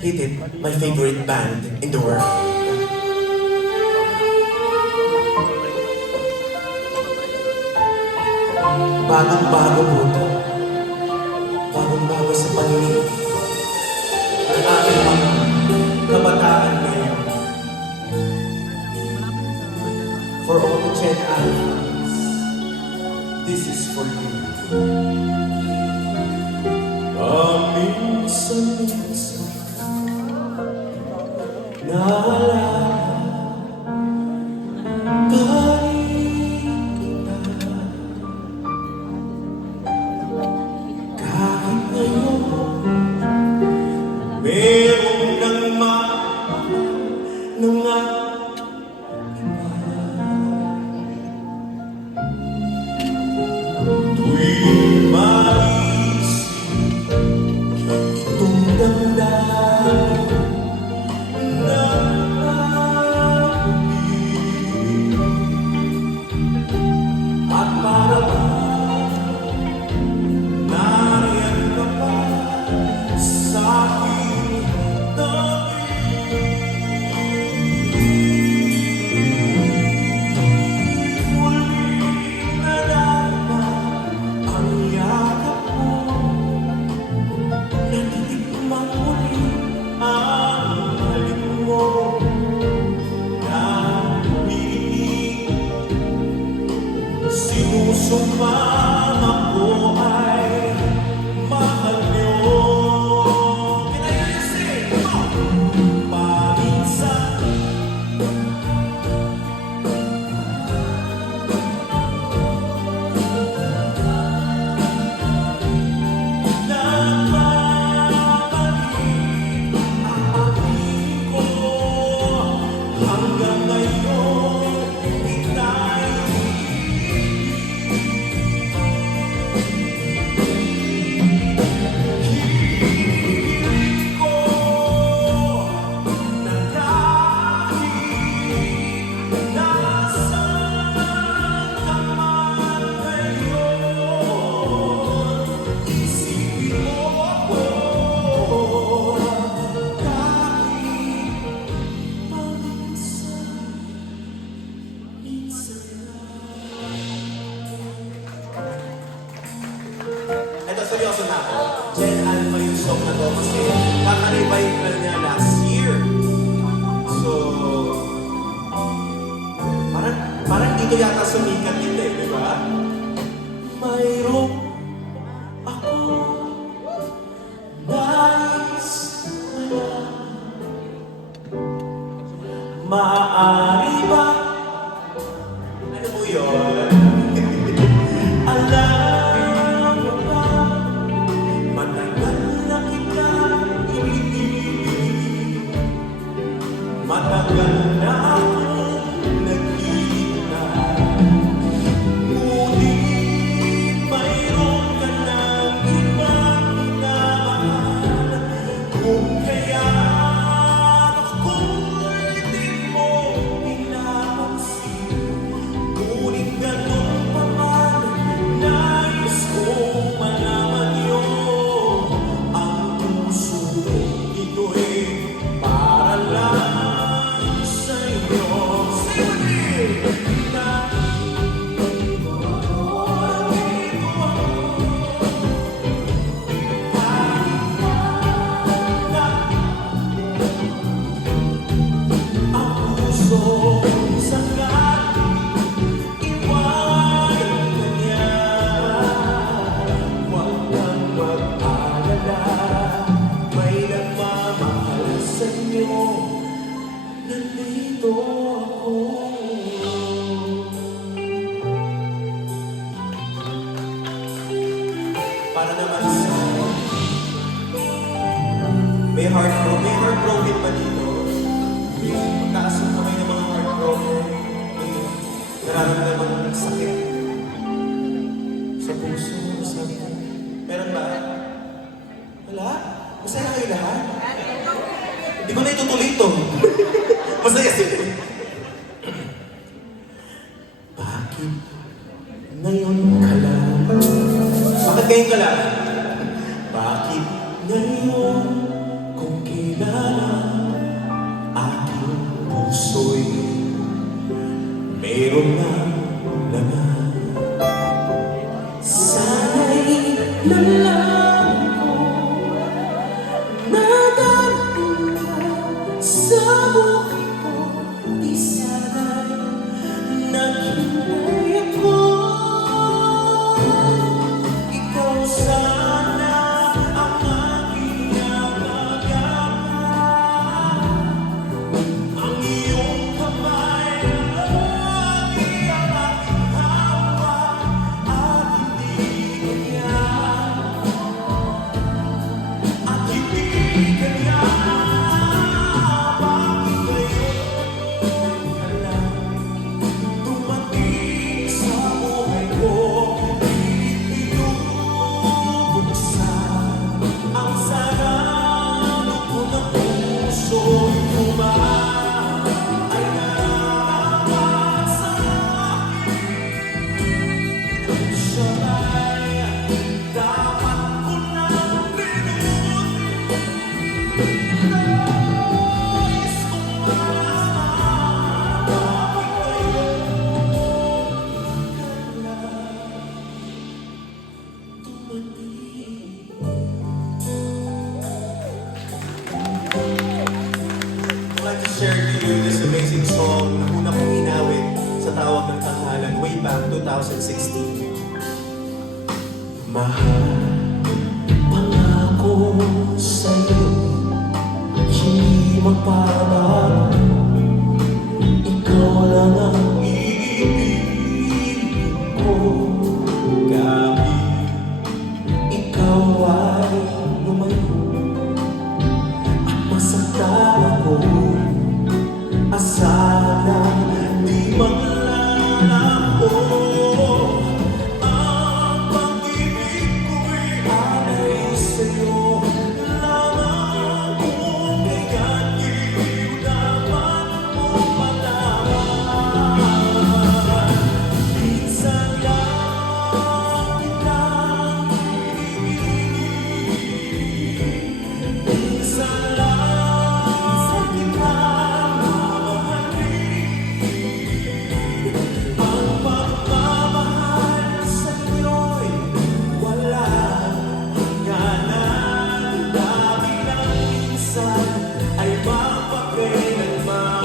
Hit It, my favorite band in the world. Bagong-bago po ito. Bagong-bago sa paningin ng ating mga kabataan ngayon. For all the Gen Alphas, this is for you. Minsan-minsan naalala pa rin kita. Kahit ngayon meron ng mga tuwing maisip itong damdamin na aking at para bang nariyan ka pa sa aking tabi. Muling nadama ang yakap mo, natitikman muli ang halik mo na umiinig. Sinusumbang ako ay mahal niyo. Can I hear you sing? Paminsan nagmamali ang pag-ibig ko, hanggang ngayon di tayo hiling ko na kahit nasaan ka man ngayon, isipin mo ako kahit paminsan-minsan lang. Ito, seryoso na ako. Gen Alpha yung song na to kasi kaka-revival niya last year. So, parang dito yata sumikat dito eh, di ba? Mayroong ako nais malaman. Maaari ba? Ano mo yun? Alam mo ba, matagal na kitang iniibig, matagal na akong nagkita, ngunit mayroon ka ng ibang minamahal. Kung kaya ako'y di mo pinapansin, ngunit ganun pa man, nais kong malaman yun. Ang puso ito'y para lang sa'yo. Sing with me! Nandito ako, ang pusong sanggaling iwanan ka niya. Huwag kang mag-alala, may nagmamahal sa'yo. Nandito ako. Para naman sa may heartbroken ba dito? Magtaas yung kamay ng mga heartbroken. May nararamdaman ng sakit sa puso, something. Meron ba? Wala? Masaya kayo lahat? Hindi ko na itutuloy ito. Masaya sila. Bakit ngayon ka lang? Bakit ngayon ka lang? Bakit ngayon kung kailan Nais kong malaman bakit I'd like to share to you this amazing song na una kong inawit sa Tawag ng Tanghalan way back 2016. Mahal, pangako sa'yo, hindi magbabago. Ikaw lang ang ibig ko. Kahit ikaw ay lumayo at masaktan ako, asahan na di maglalako. Ang pag-ibig ko'y alay sa'yo lamang, kung kaya't di dapat mong malaman. Minsan lang kitang ibigin, minsan lang kitang mamahalin. Ang pagmamahal sa'yo'y walang hangganan, dahil ang minsan ay mapakailanman.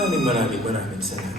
Ay maraming salamat.